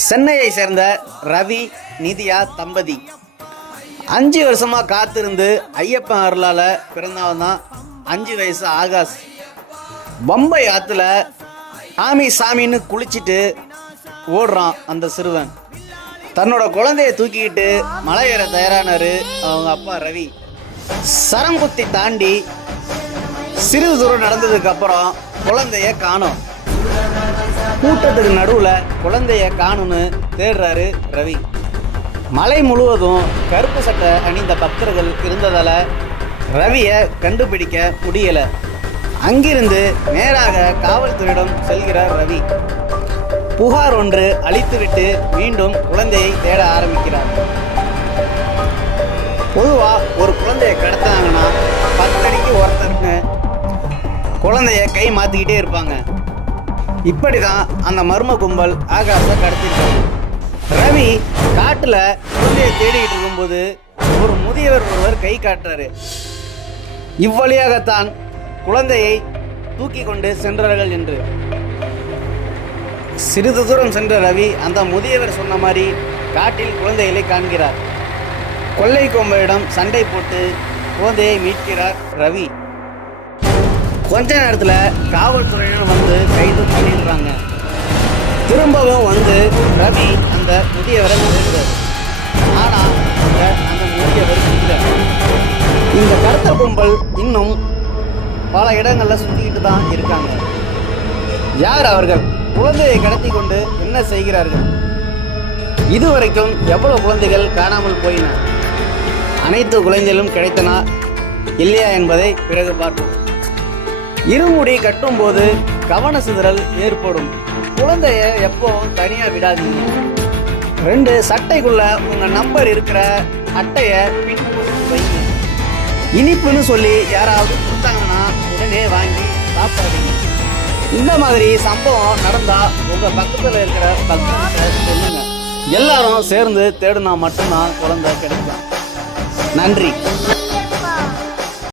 சென்னையை சேர்ந்த ரவி நிதியா தம்பதி 5 வருஷமா காத்திருந்து ஐயப்பன் அருளால பிறந்தவன் தான் 5 வயசு ஆகாஷ். பம்பை ஆற்றுல சாமின்னு குளிச்சுட்டு ஓடுறான் அந்த சிறுவன். தன்னோட குழந்தைய தூக்கிக்கிட்டு மலை ஏற தயாரானாரு அவங்க அப்பா ரவி. சரங்குத்தி தாண்டி சிறிது தூரம் நடந்ததுக்கு அப்புறம் குழந்தைய காணோம். கூட்டத்துக்கு நடுவில் குழந்தைய காணும்னு தேடுறாரு ரவி. மலை முழுவதும் கருப்பு சட்டை அணிந்த பக்தர்கள் இருந்ததால ரவியை கண்டுபிடிக்க முடியல. அங்கிருந்து நேராக காவல்துறையிடம் செல்கிறார் ரவி. புகார் ஒன்று அளித்துவிட்டு மீண்டும் குழந்தையை தேட ஆரம்பிக்கிறார். பொதுவாக ஒரு குழந்தையை கடத்தினாங்கன்னா 10 அடிக்கு ஒருத்தருக்கு குழந்தைய கை மாற்றிக்கிட்டே இருப்பாங்க. இப்படி தான் அந்த மர்ம கும்பல் ஆகாஷை கடத்திருக்காங்க. ரவி காட்டில் குழந்தையை தேடிக்கிட்டு இருக்கும்போது ஒரு முதியவர் ஒருவர் கை காட்டுறாரு. இவ்வழியாகத்தான் குழந்தையை தூக்கி கொண்டு சென்றார்கள் என்று. சிறிது தூரம் சென்ற ரவி அந்த முதியவர் சொன்ன மாதிரி காட்டில் குழந்தைகளை காண்கிறார். கொள்ளை கொம்பையிடம் சண்டை போட்டு குழந்தையை மீட்கிறார் ரவி. கொஞ்ச நேரத்தில் காவல்துறையினர் வந்து கைது பண்ணிடுறாங்க. திரும்பவும் வந்து ரவி அந்த முதியவரை தேடுறார். ஆனால் அந்த முதியவர் இல்லை. இந்த கடத்தல் கும்பல் இன்னும் பல இடங்களில் சுற்றிக்கிட்டு தான் இருக்காங்க. யார் அவர்கள்? குழந்தையை கடத்தி கொண்டு என்ன செய்கிறார்கள்? இதுவரைக்கும் எவ்வளவு குழந்தைகள் காணாமல் போயின? அனைத்து குழந்தைகளும் கிடைத்தனா இல்லையா என்பதை பிறகு பார்ப்போம். இருமுடி கட்டும் போது கவன சிதறல் ஏற்படும். குழந்தைய எப்பவும் தனியா விடாதீங்க. 2 சட்டைக்குள்ள உங்க நம்பர் இருக்கிற அட்டைய பின்புறம் வைங்க. இனிப்புன்னு சொல்லி யாராவது கொடுத்தாங்கன்னா உடனே வாங்கி சாப்பிடாதீங்க. இந்த மாதிரி சம்பவம் நடந்தா உங்க பக்கத்துல இருக்கிற பக்கத்தை சொல்லுங்க. எல்லாரும் சேர்ந்து தேடுனா மட்டும்தான் குழந்தை கிடைக்கும். நன்றி.